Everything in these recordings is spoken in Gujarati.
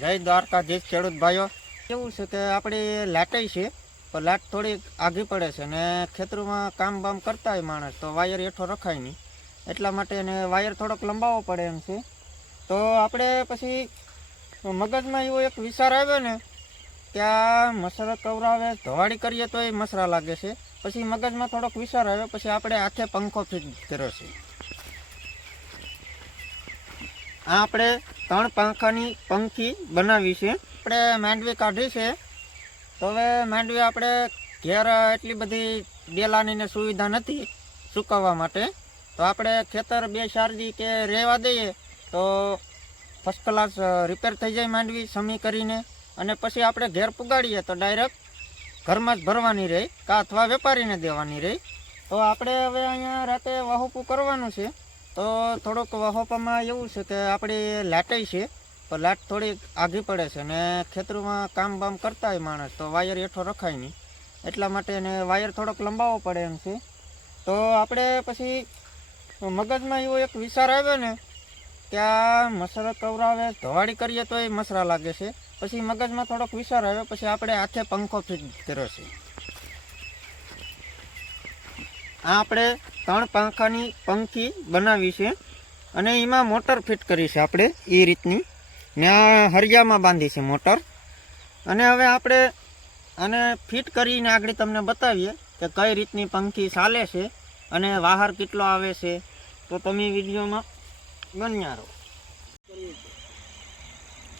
જય દ્વારકાધીશ ખેડૂત ભાઈઓ. કેવું છે કે આપણી લાટાઈ છે, તો લાટ થોડીક આઘી પડે છે ને ખેતરમાં કામ બામ કરતા હોય માણસ, તો વાયર હેઠો રખાય નહીં. એટલા માટે એને વાયર થોડોક લંબાવવો પડે એમ છે. તો આપણે પછી મગજમાં એવો એક વિચાર આવ્યો ને કે આ મસરા કવરાવે ધવાડી કરીએ તો એ મસરા લાગે છે. પછી મગજમાં થોડોક વિચાર આવ્યો, પછી આપણે હાથે પંખો ફિટ કર્યો છે. આ આપણે ત્રણ પાંખાની પંખી બનાવી છે. આપણે માંડવી કાઢી છે. તો હવે માંડવી આપણે ઘેર એટલી બધી ડેલાની સુવિધા નથી સુકવવા માટે. તો આપણે ખેતર બે શારદી કે રહેવા દઈએ તો ફર્સ્ટ ક્લાસ રિપેર થઈ જાય માંડવી સમી કરીને. અને પછી આપણે ઘેર પુગાડીએ તો ડાયરેક્ટ ઘરમાં જ ભરવાની રહે, કાં અથવા વેપારીને દેવાની રહે. તો આપણે હવે અહીંયા રાતે વાહુપું કરવાનું છે. તો થોડુંક વહોપામાં એવું છે કે આપણી લાટાઈ છે, તો લાટ થોડીક આઘી પડે છે ને ખેતરમાં કામ બામ કરતા હોય માણસ, તો વાયર હેઠો રખાય નહીં. એટલા માટે એને વાયર થોડોક લંબાવવો પડે એમ છે. તો આપણે પછી મગજમાં એવો એક વિચાર આવ્યો ને કે આ મસરા કવરાવે ધવાડી કરીએ તો એ મસરા લાગે છે. પછી મગજમાં થોડોક વિચાર આવ્યો, પછી આપણે હાથે પંખો ફિટ કર્યો છે. આપણે ત્રણ પાંખાની પંખી બનાવી છે અને એમાં મોટર ફિટ કરી છે આપણે એ રીતની. ને આ હરિયામાં બાંધી છે મોટર. અને હવે આપણે આને ફિટ કરીને આગળ તમને બતાવીએ કે કઈ રીતની પંખી ચાલે છે અને વાહર કેટલો આવે છે. તો તમે વિડીયોમાં બન્યા રહો.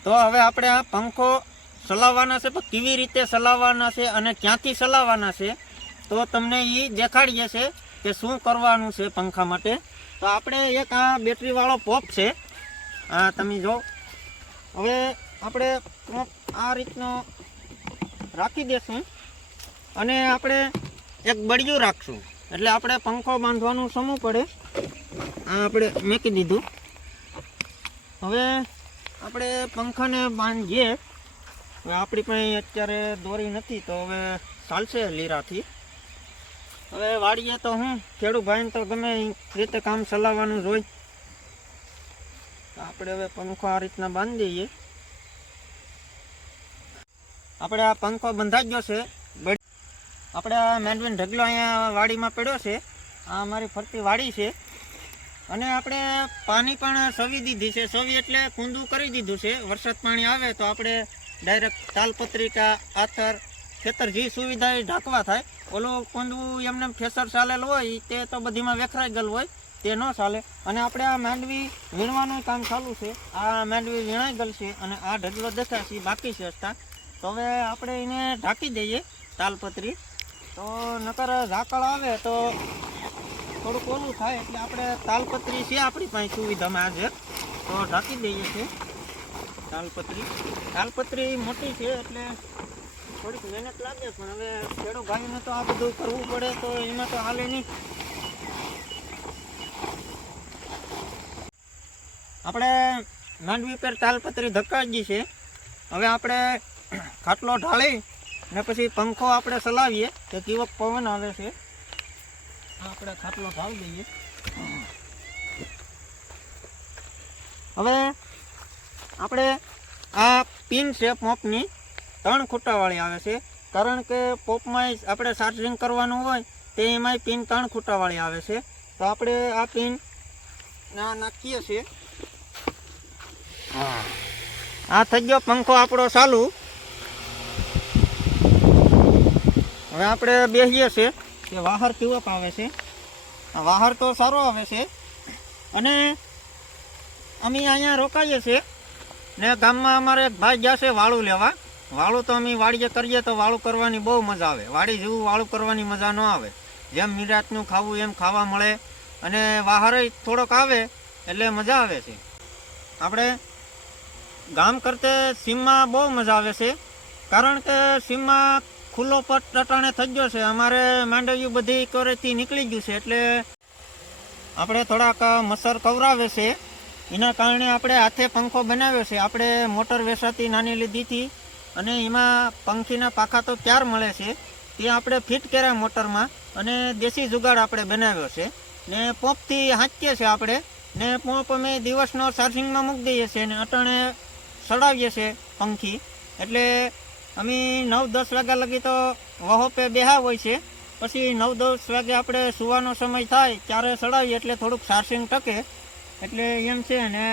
તો હવે આપણે આ પંખો ચલાવવાના છે, પણ કેવી રીતે ચલાવવાના છે અને ક્યાંથી ચલાવવાના છે તો તમને એ દેખાડી જશે કે શું કરવાનું છે પંખા માટે. તો આપણે એક આ બેટરીવાળો પોપ છે. આ તમે જો. હવે આપણે પોપ આ રીતનો રાખી દેશું. અને આપણે એક બળિયું રાખશું. એટલે આપણે પંખો બાંધવાનું સમૂહ પડે? આ આપણે મૂકી દીધું. હવે આપણે પંખાને બાંધીએ. હવે આપણી પાસે અત્યારે દોરી નથી, તો હવે ચાલશે લીરાથી. હવે વાડીએ તો હું ખેડૂત ભાઈને તો ગમે રીતે કામ ચલાવવાનું જ હોય. આપણે હવે પંખો આ રીતના બાંધી દઈએ. આપણે આ પંખો બંધાઈ ગયો છે. બળ- આપણે આ મેન્ડવીન ઢગલો અહીંયા વાડીમાં પડ્યો છે. આ અમારી ફરતી વાડી છે. અને આપણે પાણી પણ સવી દીધી છે. સવી એટલે કુંદું કરી દીધું છે. વરસાદ પાણી આવે તો આપણે ડાયરેક્ટ તાલપત્રિકા, આથર, ખેતર જે સુવિધા એ ઢાંકવા થાય. ઓલું કુંદવું એમને એમ ફેસર ચાલેલ હોય તે તો બધીમાં વેખરાઈ ગયેલું હોય, તે ન ચાલે. અને આપણે આ માંડવી વીણવાનું કામ ચાલુ છે. આ માંડવી વીણાઈ ગયેલ છે અને આ ઢગલો દેખાય છે બાકી છે હજતા તો હવે આપણે એને ઢાંકી દઈએ તાલપત્રી. તો નકર ઝાકળ આવે તો થોડુંક ઓલું થાય, એટલે આપણે તાલપત્રી છે આપણી પાસે સુવિધામાં આજે. તો ઢાંકી દઈએ છીએ તાલપત્રી. તાલપત્રી મોટી છે, એટલે થોડીક મહેનત લાગે, પણ હવે ખેડૂત ભાઈને તો આ બધું કરવું પડે તો એમાં તો હાલે નહીં. આપણે માંડવી પર તાલપત્રી ધક્કાજી છે. હવે આપણે ખાટલો ઢાળી ને પછી પંખો આપણે ચલાવીએ. કે કેવો પવન આવે છે. આપણે ખાટલો ઢાળી દઈએ. હવે આપણે આ પિન છે પોપની. ત્રણ ખૂંટાવાળી આવે છે. કારણ કે પોપમાં આપણે ચાર્જિંગ કરવાનું હોય, તે એમાંય પિન ત્રણ ખૂંટાવાળી આવે છે. તો આપણે આ પિન નાખીએ છીએ. હા. આ થઈ ગયો પંખો આપણો ચાલુ. હવે આપણે બેસીએ છીએ. કે વાહર કેવો આવે છે? વાહર તો સારો આવે છે. અને અમે અહીંયા રોકાઈએ છીએ. ને ગામમાં અમારે એક ભાઈ ગયા છે વાળું લેવા. વાળું તો અમે વાડીએ કરીએ તો વાળું કરવાની બહુ મજા આવે. વાડી જેવું વાળું કરવાની મજા ન આવે. જેમ નિરાતનું ખાવું એમ ખાવા મળે અને વાહરે થોડોક આવે એટલે મજા આવે છે. આપણે ગામ કરતે સીમમાં બહુ મજા આવે છે. કારણ કે સીમમાં ખુલ્લો પટ ટટાણે થઈ ગયો છે. અમારે માંડવ્યું બધી કોરેથી નીકળી ગયું છે એટલે આપણે થોડાક મસર કવરાવે છે. એના કારણે આપણે હાથે પંખો બનાવ્યો છે. આપણે મોટર વેસાતી નાની લીધી હતી. અને એમાં પંખીના પાખા તો ક્યાર મળે છે? તે આપણે ફિટ કર્યા મોટરમાં અને દેશી જુગાડ આપણે બનાવ્યો છે. ને પોપથી હાંચીએ છીએ આપણે. ને પોપ અમે દિવસનો ચાર્જિંગમાં મૂકી દઈએ છીએ ને અટાણે સડાવીએ છીએ પંખી. એટલે અમે નવ દસ વાગ્યા લગી તો વહોપે બેહા હોય છે. પછી નવ દસ વાગે આપણે સુવાનો સમય થાય ત્યારે ચડાવીએ એટલે થોડુંક સાર્સિંગ ટકે. એટલે એમ છે ને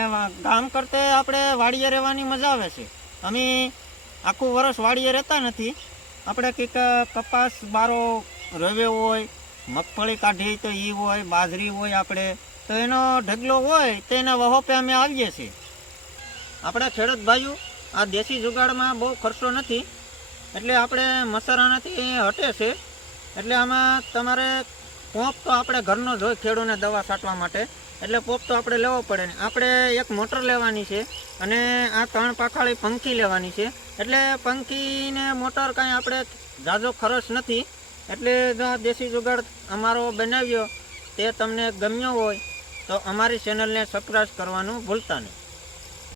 ગામ કરતે આપણે વાડીએ રહેવાની મજા આવે છે. અમે આખું વર્ષ વાડીએ રહેતા નથી. આપણે કંઈક કપાસ બારો રવ્યો હોય, મગફળી કાઢી તો એ હોય, બાજરી હોય આપણે, તો એનો ઢગલો હોય, તો એના વહોપે અમે આવીએ છીએ. આપણા ખેડૂત ભાઈઓ, આ દેશી જુગાડમાં બહુ ખર્ચો નથી. એટલે આપણે મસારાનાથી હટે છે. એટલે આમાં તમારે પોપ તો આપણે ઘરનો જ હોય ખેડૂને દવા છાંટવા માટે. એટલે પોપ તો આપણે લેવો પડે ને. આપણે એક મોટર લેવાની છે અને આ ત્રણ પાખાળી પંખી લેવાની છે. એટલે પંખીને મોટર કાંઈ આપણે ઝાઝો ખર્ચ નથી. એટલે જો દેશી જુગાડ અમારો બનાવ્યો, તે તમને ગમ્યો હોય, તો અમારી ચેનલને સબસ્ક્રાઈબ કરવાનું ભૂલતા નહીં.